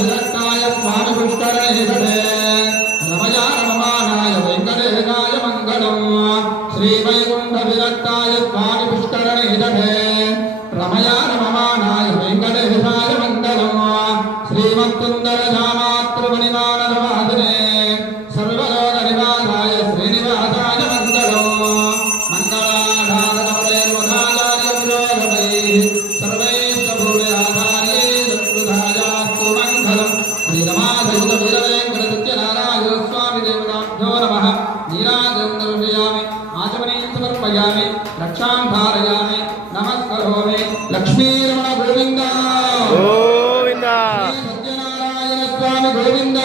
विरक्ताय स्वामी पुष्करणे रमया रममाणाय वेंकटेशाय मंगलम् श्रीवैकुंठ विरक्ताय स्वामी पुष्करणे रमया रममाणाय वेंकटेशाय मंगलम् श्रीमत्सुंदर जामातृमणिमानवादिने सर्वलोक निवासाय श्रीनिवासाय मंगलम् मंगलाधारकवैर्वधाचार्य पुरोगमैः सर्वैश्च भूम्याधार्ये चतुर्धायास्तु मंगलम् श्रीरमाधयुत वीरवेंकटसत्यनारायण स्वामी देवताभ्यो नमः नीराजं दर्शयामि आचमनीं समर्पयामि रक्षां धारयामि नमस्करोमि लक्ष्मीरमण गोविन्द गोविन्द सत्यनारायण स्वामी गोविन्द